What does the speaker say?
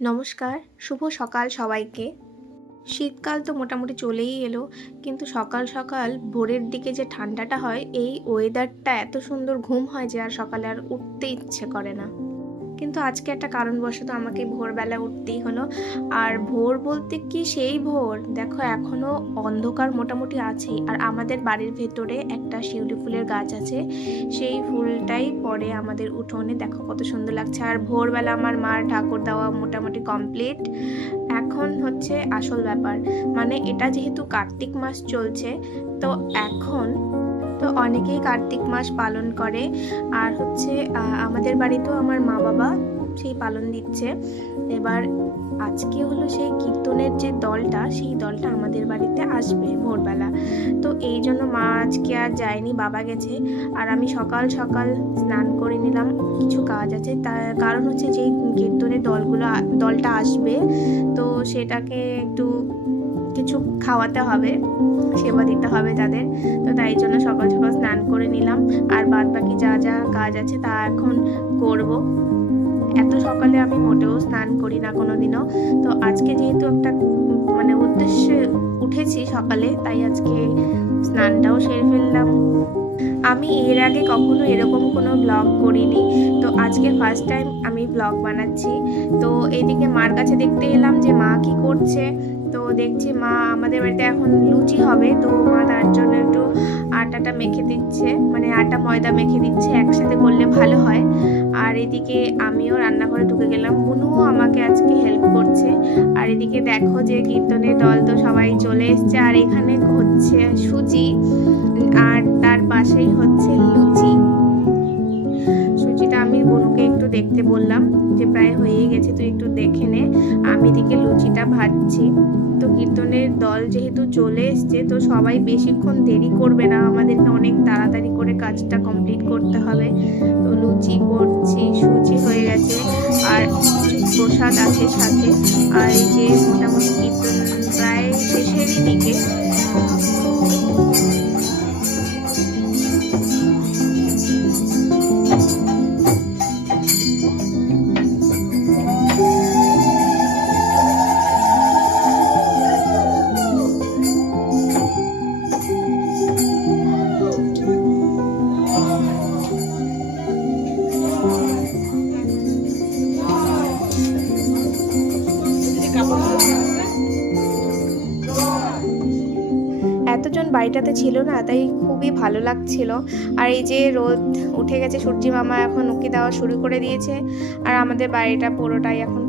নমস্কার, শুভ সকাল সবাইকে। শীতকাল তো মোটামুটি চলেই এলো, কিন্তু সকাল সকাল ভোরের দিকে যে ঠান্ডাটা হয়, এই ওয়েদারটা এত সুন্দর ঘুম হয় যে আর সকালে আর উঠতে ইচ্ছে করে না। কিন্তু আজকে একটা কারণবশত আমাকে ভোরবেলা উঠতেই হলো। আর ভোর বলতে কি সেই ভোর, দেখো এখনও অন্ধকার মোটামুটি আছেই। আর আমাদের বাড়ির ভেতরে একটা শিউলি ফুলের গাছ আছে, সেই ফুলটাই পরে আমাদের উঠোনে, দেখো কত সুন্দর লাগছে। আর ভোরবেলা আমার মার ঠাকুর দেওয়া মোটামুটি কমপ্লিট। এখন হচ্ছে আসল ব্যাপার, মানে এটা যেহেতু কার্তিক মাস চলছে, তো এখন তো অনেকেই কার্তিক মাস পালন করে। আর হচ্ছে আমাদের বাড়িতেও আমার মা বাবা সেই পালন দিচ্ছে। এবার আজকে হলো সেই কীর্তনের যে দলটা, সেই দলটা আমাদের বাড়িতে আসবে ভোরবেলা। তো এই জন্য মা আজকে আর যায়নি, বাবা গেছে। আর আমি সকাল সকাল স্নান করে নিলাম, কিছু কাজ আছে তার কারণ হচ্ছে যেই কীর্তনের দলটা আসবে, তো সেটাকে একটু কিছু খাওয়াতে হবে, সেবা দিতে হবে তাদের। তো তাই জন্য সকাল সকাল স্নান করে নিলাম। আর বাদ বাকি যা যা কাজ আছে তা এখন করব। এত সকালে আমি মোটেও স্নান করি না কোনো দিনও। তো আজকে যেহেতু একটা মানে উদ্দেশ্যে উঠেছি সকালে, তাই আজকে স্নানটাও সেরে ফেললাম। আমি এর আগে কখনো এরকম কোনো ব্লগ করিনি, তো আজকে ফার্স্ট টাইম আমি ব্লগ বানাচ্ছি। তো এইদিকে মার কাছে দেখতে এলাম যে মা কি করছে। তো দেখছি মা আমাদের বাড়িতে এখন লুচি হবে, তো মা তার জন্য একটু আটাটা মেখে দিচ্ছে, মানে আটা ময়দা মেখে দিচ্ছে, একসাথে করলে ভালো হয়। আর এদিকে আমিও রান্নাঘরে ঢুকে গেলাম, বুনুও আমাকে আজকে হেল্প করছে। আর এদিকে দেখো যে কীর্তনের দল তো সবাই চলে এসছে, আর এখানে হচ্ছে সুজি, আর তার পাশেই হচ্ছে লুচি। সুজিটা আমি বনুকে একটু দেখতে বললাম যে প্রায় হয়েই গেছে, তুই একটু দেখে নে। আমি এদিকে লুচিটা ভাজছি। তো কীর্তনের দল যেহেতু চলে এসছে, তো সবাই বেশিক্ষণ দেরি করবে না, আমাদেরকে অনেক তাড়াতাড়ি করে কাজটা কমপ্লিট করতে হবে। তো লুচি করছি, সুজি হয়ে গেছে, আর কিছু প্রসাদ আছে সাথে। আর এই যে মোটামুটি কীর্তন প্রায় শেষেরই দিকে। এতজন বাড়িটাতে ছিল না, তাই খুবই ভালো লাগছিল। আর এই যে রোদ উঠে গেছে, সূর্যি মামা এখন উঁকি দেওয়া শুরু করে দিয়েছে। আর আমাদের বাড়িটা পুরোটাই এখন